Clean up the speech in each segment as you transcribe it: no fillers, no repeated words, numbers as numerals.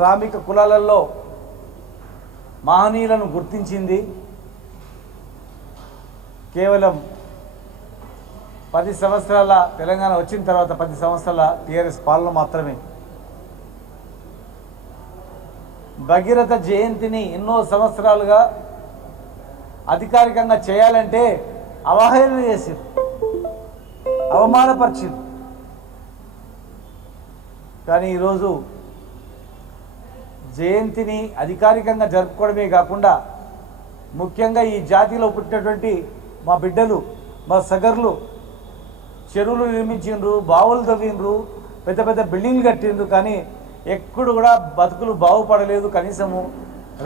శ్రామిక కులాలలో మహనీయులను గుర్తించింది కేవలం 10 సంవత్సరాల తెలంగాణ వచ్చిన తర్వాత 10 సంవత్సరాల టీఆర్ఎస్ పాలన మాత్రమే. భగీరథ జయంతిని ఎన్నో సంవత్సరాలుగా అధికారికంగా చేయాలంటే అవహేళన చేశారు, అవమానపరిచారు. కానీ ఈరోజు జయంతిని అధికారికంగా జరుపుకోవడమే కాకుండా ముఖ్యంగా ఈ జాతిలో పుట్టినటువంటి మా బిడ్డలు, మా సగర్లు చెరువులు నిర్మించిండ్రు, బావులు తవ్విండ్రు, పెద్ద పెద్ద బిల్డింగ్లు కట్టిండ్రు. కానీ ఎప్పుడు కూడా బతుకులు బాగుపడలేదు, కనీసము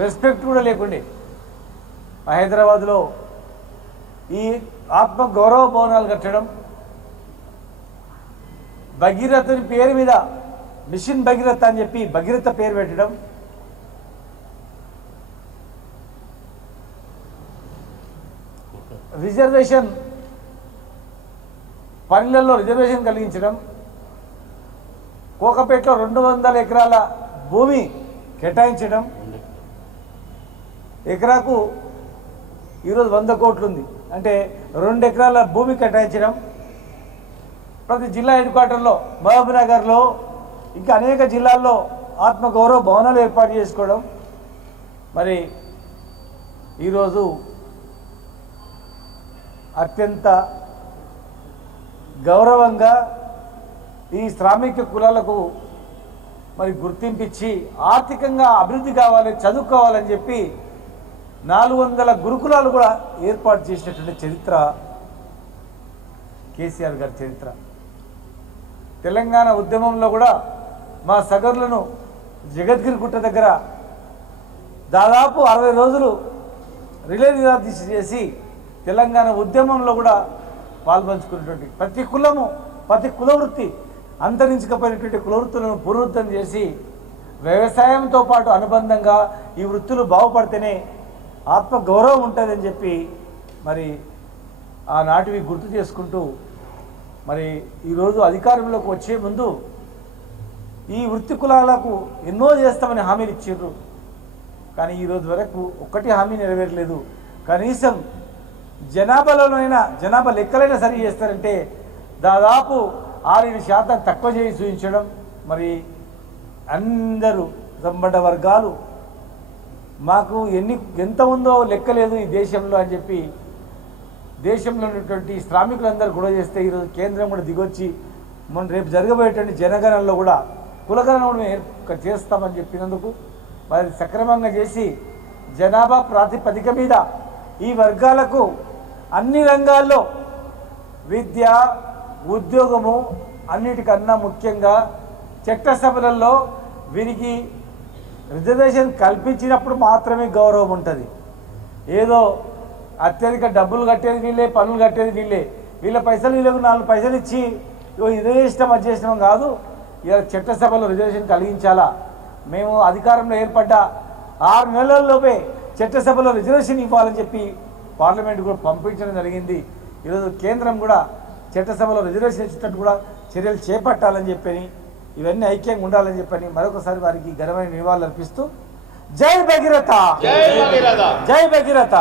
రెస్పెక్ట్ కూడా లేకుండే. హైదరాబాద్లో ఈ ఆత్మ గౌరవ భవనాలు కట్టడం, భగీరథుని పేరు మీద మిషన్ భగీరథ అని చెప్పి భగీరథ పేరు పెట్టడం, రిజర్వేషన్ పనులలో రిజర్వేషన్ కలిగించడం, కోకపేటలో 200 ఎకరాల భూమి కేటాయించడం, ఎకరాకు ఈరోజు 100 కోట్లు ఉంది అంటే 2 ఎకరాల భూమి కేటాయించడం, ప్రతి జిల్లా హెడ్ క్వార్టర్లో మహబూబ్నగర్లో ఇంకా అనేక జిల్లాల్లో ఆత్మగౌరవ భవనాలు ఏర్పాటు చేసుకోవడం. మరి ఈరోజు అత్యంత గౌరవంగా ఈ శ్రామిక కులాలకు మరి గుర్తింపించి ఆర్థికంగా అభివృద్ధి కావాలి, చదువుకోవాలని చెప్పి 400 గురుకులాలు కూడా ఏర్పాటు చేసినటువంటి చరిత్ర కేసీఆర్ గారి చరిత్ర. తెలంగాణ ఉద్యమంలో కూడా మా సగర్లను జగద్గిరి గుట్ట దగ్గర దాదాపు 60 రోజులు రిలే నిరాదీక్ష చేసి తెలంగాణ ఉద్యమంలో కూడా పాల్పంచుకున్నటువంటి ప్రతి కులము, ప్రతి కులవృత్తి అంతరించకపోయినటువంటి కులవృత్తులను పునరుద్ధరణ చేసి వ్యవసాయంతో పాటు అనుబంధంగా ఈ వృత్తులు బాగుపడితేనే ఆత్మగౌరవం ఉంటుందని చెప్పి మరి ఆనాటివి గుర్తు చేసుకుంటూ మరి ఈరోజు అధికారంలోకి వచ్చే ముందు ఈ వృత్తి కులాలకు ఎన్నో చేస్తామని హామీలు ఇచ్చారు. కానీ ఈరోజు వరకు ఒక్కటి హామీ నెరవేరలేదు. కనీసం జనాభాలోనైనా జనాభా లెక్కలైనా సరి చేస్తారంటే దాదాపు 6-7% తక్కువ చేసి చూపించడం. మరి అందరూ సంబంధ వర్గాలు మాకు ఎంత ఉందో లెక్కలేదు ఈ దేశంలో అని చెప్పి దేశంలో ఉన్నటువంటి శ్రామికులందరూ గొడవ చేస్తే ఈరోజు కేంద్రం కూడా దిగొచ్చి మనం రేపు జరగబోయేటువంటి జనగణనలో కూడా కులగణన కూడా చేస్తామని చెప్పినందుకు మరి సక్రమంగా చేసి జనాభా ప్రాతిపదిక మీద ఈ వర్గాలకు అన్ని రంగాల్లో విద్య, ఉద్యోగము అన్నిటికన్నా ముఖ్యంగా చట్టసభలలో వీరికి రిజర్వేషన్ కల్పించినప్పుడు మాత్రమే గౌరవం ఉంటుంది. ఏదో అత్యధిక డబ్బులు కట్టేది వీళ్ళే, పనులు కట్టేది వీళ్ళే, వీళ్ళ పైసలు వీళ్ళకు 4 పైసలు ఇచ్చి ఇదే ఇష్టం అది చేసినాం కాదు. ఇలా చట్టసభలో రిజర్వేషన్ కలిగించాలా. మేము అధికారంలో ఏర్పడ్డ 6 నెలల్లోపే చట్టసభలో రిజర్వేషన్ ఇవ్వాలని చెప్పి పార్లమెంట్ కూడా పంపించడం జరిగింది. ఈరోజు కేంద్రం కూడా చట్టసభలో రిజర్వేషన్ ఇచ్చినట్టు కూడా చర్యలు చేపట్టాలని చెప్పని, ఇవన్నీ ఐక్యంగా ఉండాలని చెప్పని మరొకసారి వారికి ఘనమైన నివాళులు అర్పిస్తూ జై భగీరథ, జై భగీరథ.